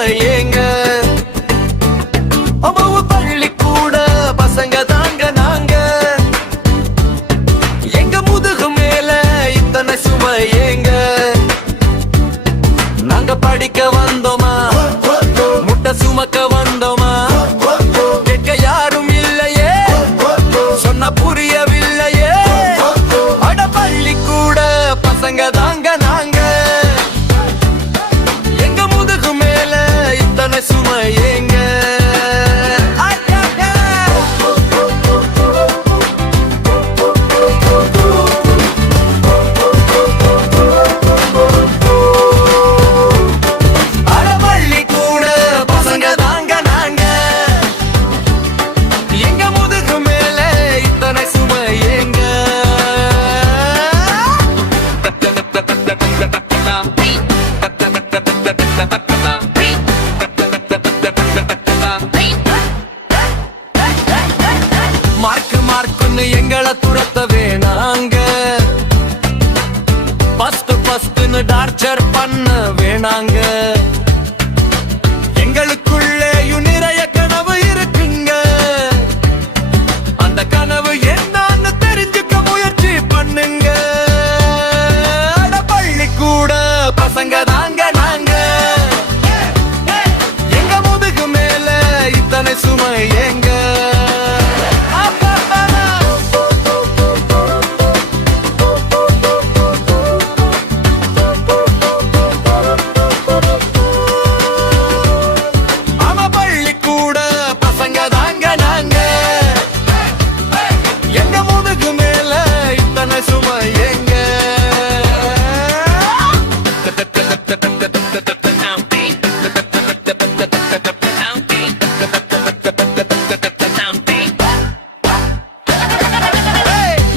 சுமை ஏங்க அம்மாவு பள்ளிக்கூட பசங்க தாங்க நாங்க எங்க முதுகு மேல இத்தனை சுமை ஏங்க நாங்க படிக்க வந்தோமா முட்டை சுமக்க வந்தோமா கேட்க யாரும் இல்லையே சொன்ன புரியவில்லையே அட பள்ளிக்கூட பசங்க தாங்க நாங்க எங்க முதுகு மேல இத்தனை சுமை ஏங்க மார்க்குன்னு எங்களை துரத்த வேணாங்க பஸ்ட்னு டார்ச்சர் பண்ண வேணாங்க எங்களுக்குள்ளேயும் நிறைய கனவு இருக்குங்க அந்த கனவு என்னன்னு தெரிஞ்சுக்க முயற்சி பண்ணுங்க அட பள்ளிக்கூட பசங்க தாங்க நாங்க எங்க முதுகு மேல இத்தனை சுமை ஏங்க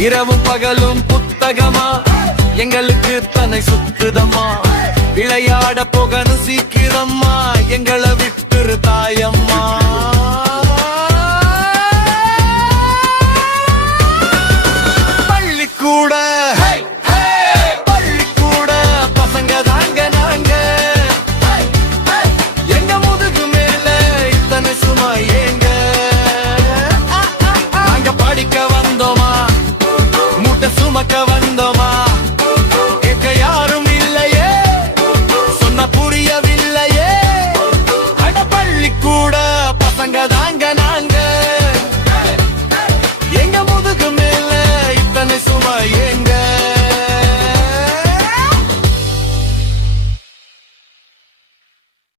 இரவும் பகலும் புத்தகமா எங்களுக்கு தன்னை சுத்துதம்மா விளையாட போகணும் சீக்கிரமா எங்களை